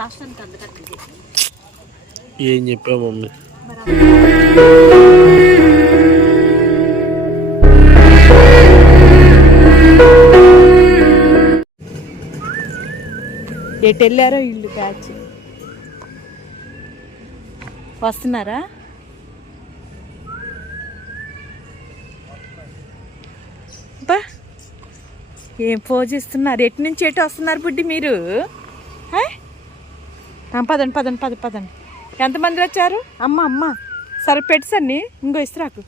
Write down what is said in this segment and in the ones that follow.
రాష్ట్రానికి అందుకట్టు ఏం చెప్పావు మమ్మీ? ఎటు వెళ్ళారో ఇల్లు బ్యాచ్ వస్తున్నారా? బా ఏం పోజిస్తున్నారు? ఎటు నుంచి ఎటు వస్తున్నారు బుడ్డి మీరు? పదండి పదండి పదండి. ఎంతమంది వచ్చారు? అమ్మ సరే పెట్టి సన్ని ఇంకో ఇస్తురాకు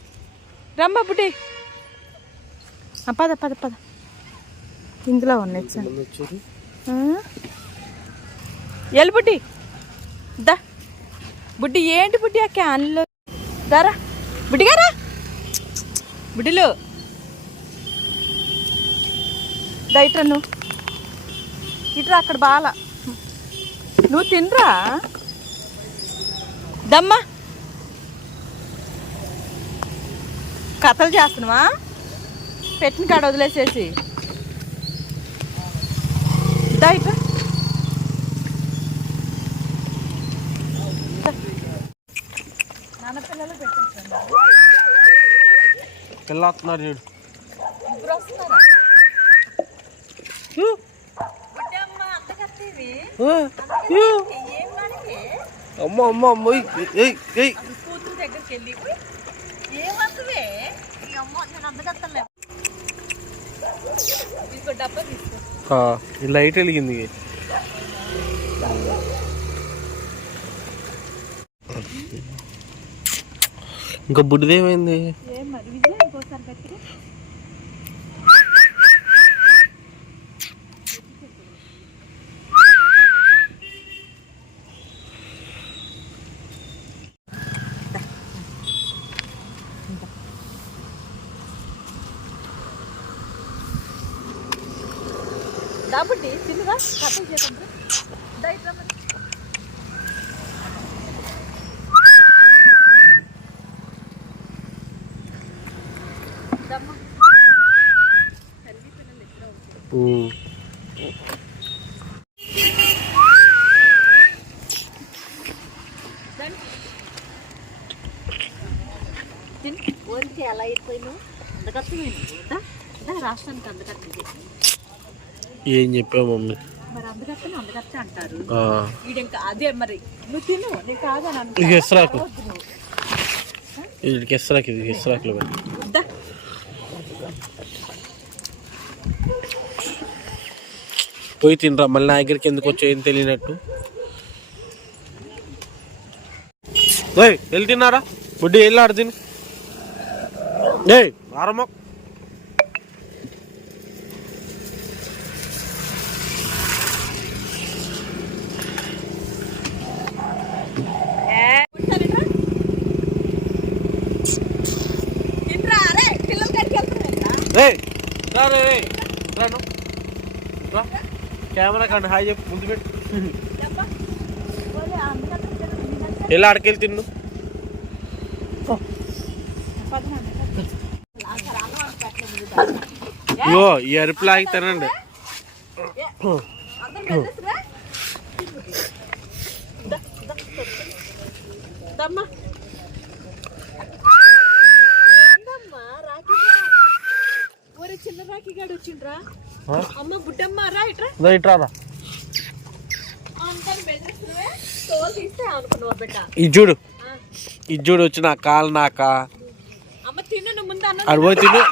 రమ్మ బుడ్డి. పద ఇందులో ఉన్నాయి ఎల్ బుడ్డి దా. బుడ్డి ఏంటి బుడ్డి ఆ క్యాన్లో దారా బుడ్డి గారా. బుడ్డిలో దా ఇట్రా, నువ్వు ఇట్రా, అక్కడ బాల నువ్వు తినరా దమ్మా. కథలు చేస్తున్నావా? పెట్టిన కాడ వదిలేసేసి దా ఇట్రా. నాన్న పిల్లలు పెట్టేసాను. పిల్ల వస్తున్నారు చూడు. ముగ్గురు వస్తున్నారా? అమ్మ అమ్మ అమ్మ కూతురు దగ్గరికి వెళ్ళి ఏమవుతుంది అమ్మ నేను అందగత్తలే. ఇంకో డబ్బా తీసుకో. ఈ లైట్ వెలిగింది. ఇంకా బుడ్డిదేమైంది? ఏం మరి విజయ్ ఇంకోసారి గట్టిగా కాబట్టి చిన్నగా కథలు చేద్దాం. ఊరికి ఎలా అయిపోయినావు? అందుకత్త రాష్ట్రానికి అందుకట్టు. ఏం చెప్పావు మమ్మీ? మరి అందుకట్టే అంటారు. ఇంకా అదే మరి నువ్వు తిను, నీకు కాదని ఇది ఎస్రాకు, ఇది ఎస్రాకు, ఇది ఎస్రాకులు పోయి తినరా. మళ్ళీ నా దగ్గరికి ఎందుకు వచ్చా ఏం తెలియనట్టు. వెళ్ళి తిన్నారా బుడ్డి? వెళ్ళి ఆడ తిని ఆరమ్మ. కెమెరా కండి హాయ్ చెప్పు, ముందు పెట్టు. ఎలా ఆడకెళ్ళి తిన్ను. అయ్యో ఈ అరుపులు ఆగితానండి. చిన్న రాఖీ గాడు వచ్చిండ్రా. అమ్మ బుడ్డమ్మ రా ఇట్రా. ఇది చూడు, ఇది చూడు వచ్చి నా కాలు నాక. అమ్మ తిను ముందు అన్న. అది పోయి తిను.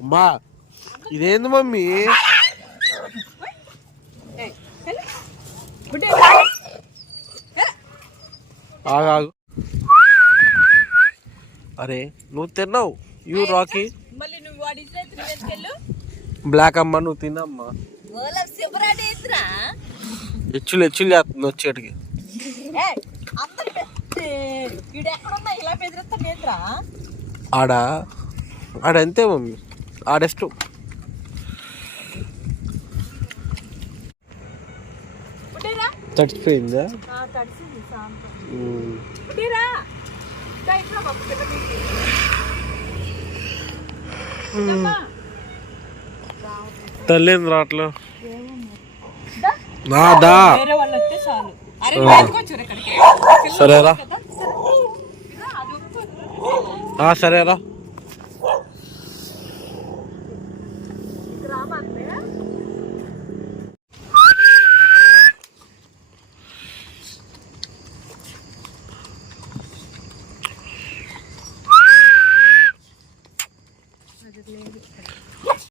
అమ్మా ఇదేంది మమ్మీ? ఆగాగు. అరే నువ్వు తిన్నావు. యూ రాకీ బ్లాక్ అమ్మ, నువ్వు తిన్నమ్మా. హెచ్చులు చేస్తుంది వచ్చేటికి. ఆడంతే మమ్మీ, ఆడెస్ట్. తడిచిపోయిందా? తల్లింది రావట్లే నాదా వేరే వాళ్ళు వస్తే చాలు. అరే బయటకు వచ్చారు ఇక్కడికి. సరేరా కదా? అది ఒప్పుకోదు. సరేరా